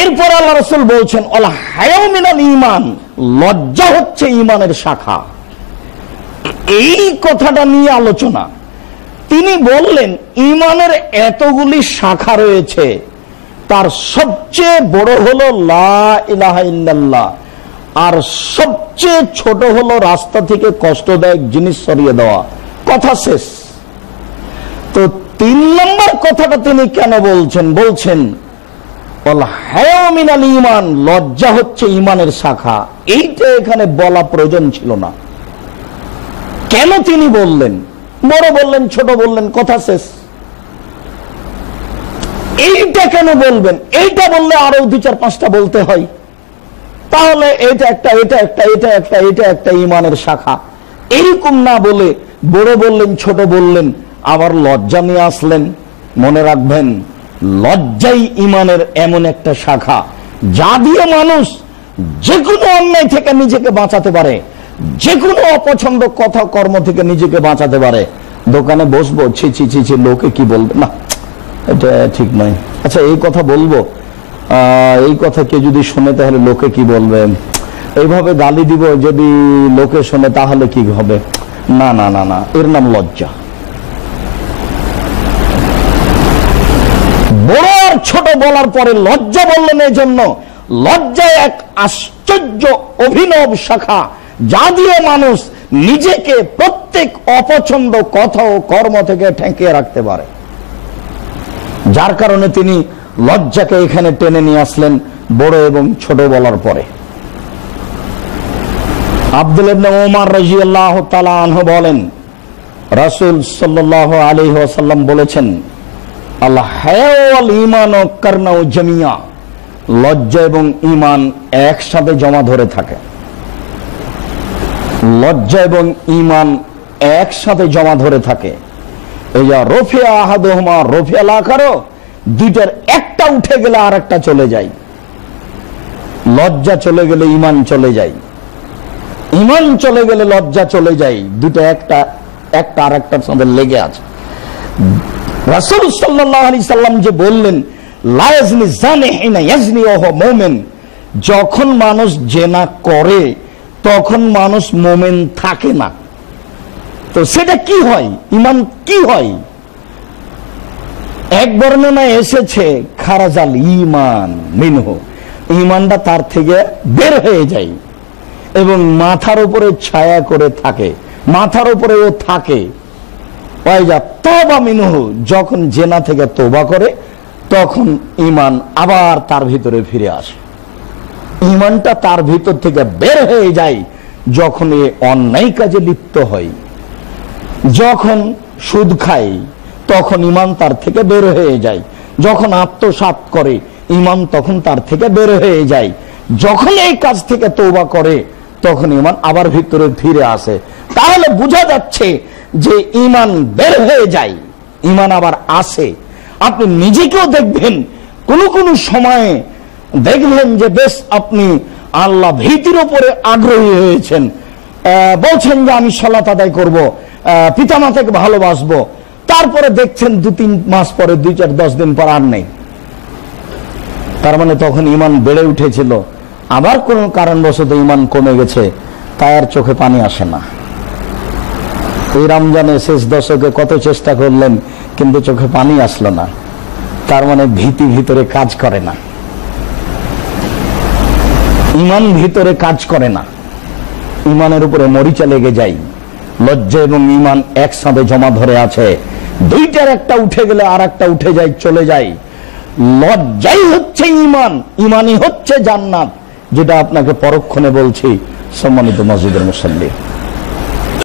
এরপর আল্লাহ রাসূল বলছেন আল হায়াউ মিনাল ঈমান, লজ্জা হচ্ছে ঈমানের শাখা। এই কথাটা নিয়ে আলোচনা। তিনি বললেন ঈমানের এতগুলি শাখা রয়েছে, তার সবচেয়ে বড় হলো লা ইলাহা ইল্লাল্লাহ, আর সবচেয়ে ছোট হলো রাস্তা থেকে কষ্টদায়ক জিনিস সরিয়ে দেওয়া। কথা শেষ। তো 3 নম্বর কথাটা তিনি কেন বলছেন? বলছেন আল হায়াউ মিনাল ঈমান, লজ্জা হচ্ছে ঈমানের শাখা। এইটা এখানে বলা প্রয়োজন ছিল না। কেন তিনি বললেন? বড় বললেন, ছোট বললেন, কথা শেষ। এইটা কেন বলবেন? এইটা বললে আরো 2-4-5টা বলতে হয়। তাহলে এটা একটা, এটা একটা, এটা একটা, এটা একটা ঈমানের শাখা। এইরকম না বলে বড় বললেন, ছোট বললেন, আবার লজ্জা নিয়ে আসলেন। মনে রাখবেন, লজ্জাই ঈমানের এমন একটা শাখা যা দিয়ে মানুষ যে কোনো অন্যায় থেকে নিজেকে বাঁচাতে পারে, যে কোনো অপছন্দ কথা কর্ম থেকে নিজেকে বাঁচাতে পারে। দোকানে বসবো, ছি ছি ছি ছি, লোকে কি বলবে, না এটা ঠিক নয়, আচ্ছা এই কথা বলবো, এই কথা কে যদি শোনে তাহলে লোকে কি বলবে, এইভাবে গালি দিব যদি লোকে শোনে তাহলে কি হবে, না না না না, এর নাম লজ্জা। বড় আর ছোট বলার পরে লজ্জা বললেন। এই জন্য লজ্জা এক আশ্চর্য অভিনব শাখা যা দিয়ে মানুষ নিজেকে প্রত্যেক অপছন্দ কথা ও কর্ম থেকে ঠেকিয়ে রাখতে পারে। যার কারণে তিনি লজ্জাকে এখানে টেনে নিয়ে আসলেন বড় এবং ছোট বলার পরে। আব্দুল্লাহ ইবনে ওমর রাদিয়াল্লাহু তাআলা আনহু বলেন, রাসূল সাল্লাল্লাহু আলাইহি ওয়াসাল্লাম বলেছেন, আল হায়া ওয়াল ঈমান কারনাউ জামিয়া, লজ্জা এবং ঈমান একসাথে জমা ধরে থাকে। লজ্জা এবং ঈমান একসাথে জমা ধরে থাকে। এই যে রফিয়া আহাদুহুমা রফিয়াল আখারু, দুইটার একটা উঠে গেলে আর একটা চলে যায়। লজ্জা চলে গেলে ঈমান চলে যায়, ঈমান চলে গেলে লজ্জা চলে যায়। দুটো একটা একটা আর একটার সাথে লেগে আছে। রাসূল সাল্লাল্লাহু আলাইহি সাল্লাম যে বললেন, লা ইয়াজনি জানি হিনা ইয়াজনি ওয়া হুয়া মুমিন, যখন মানুষ জেনা করে তখন মানুষ মুমিন থাকে না। তো সেটা কি হয়? ঈমান কি হয়? এক বর্ণনায় এসেছে খারাজাল ঈমান মিনহু, ঈমানটা তার থেকে বের হয়ে যায় এবং মাথার উপরে ছায়া করে থাকে, মাথার উপরে ও থাকে। ওয়াইজা তওবা মিনহু, যখন জেনা থেকে তওবা করে তখন ঈমান আবার তার ভিতরে ফিরে আসে। ঈমানটা তার ভিতর থেকে বের হয়ে যায় যখন এ অন্যায় কাজে লিপ্ত হয়। যখন সুদ খায় তখন ঈমান তার থেকে বের হয়ে যায়। যখন আত্মসাৎ করে ঈমান তখন তার থেকে বের হয়ে যায়। যখন এই কাজ থেকে তওবা করে তখন ঈমান আবার ভিতরে ফিরে আসে। তাহলে বোঝা যাচ্ছে যে ঈমান বের হয়ে যায়, ঈমান আবার আসে। আপনি নিজেকেও দেখবেন, কোন সময়ে দেখবেন যে বেশ আপনি আল্লাহ ভীতির উপরে আগ্রহী হয়েছেন, বলছেন যে আমি সালাত আদায় করব, পিতামাতাকে ভালোবাসবো, তারপরে দেখছেন 2-3 মাস পরে, 2-4-10 দিন পর আর নেই। তার মানে তখন ঈমান বেড়ে উঠেছিল, আবার কোন কারণবশত ঈমান কমে গেছে, তাই আর চোখে পানি আসে না। এই রমজানের শেষ দশকে কত চেষ্টা করলেন কিন্তু চোখে পানি আসলো না। তার মানে ভীতি ভিতরে কাজ করে না, ঈমান ভিতরে কাজ করে না, ঈমানের উপরে মরিচা লেগে যায়। লজ্জা এবং ঈমান একসাথে জমা ধরে আছে, দুইটার একটা উঠে গেলে আর একটা উঠে যায়, চলে যায়। লজ্জাই হচ্ছে ঈমান, ঈমানই হচ্ছে জান্নাত, যেটা আপনাকে পরক্ষণে বলছি। সম্মানিত মসজিদের মুসল্লি।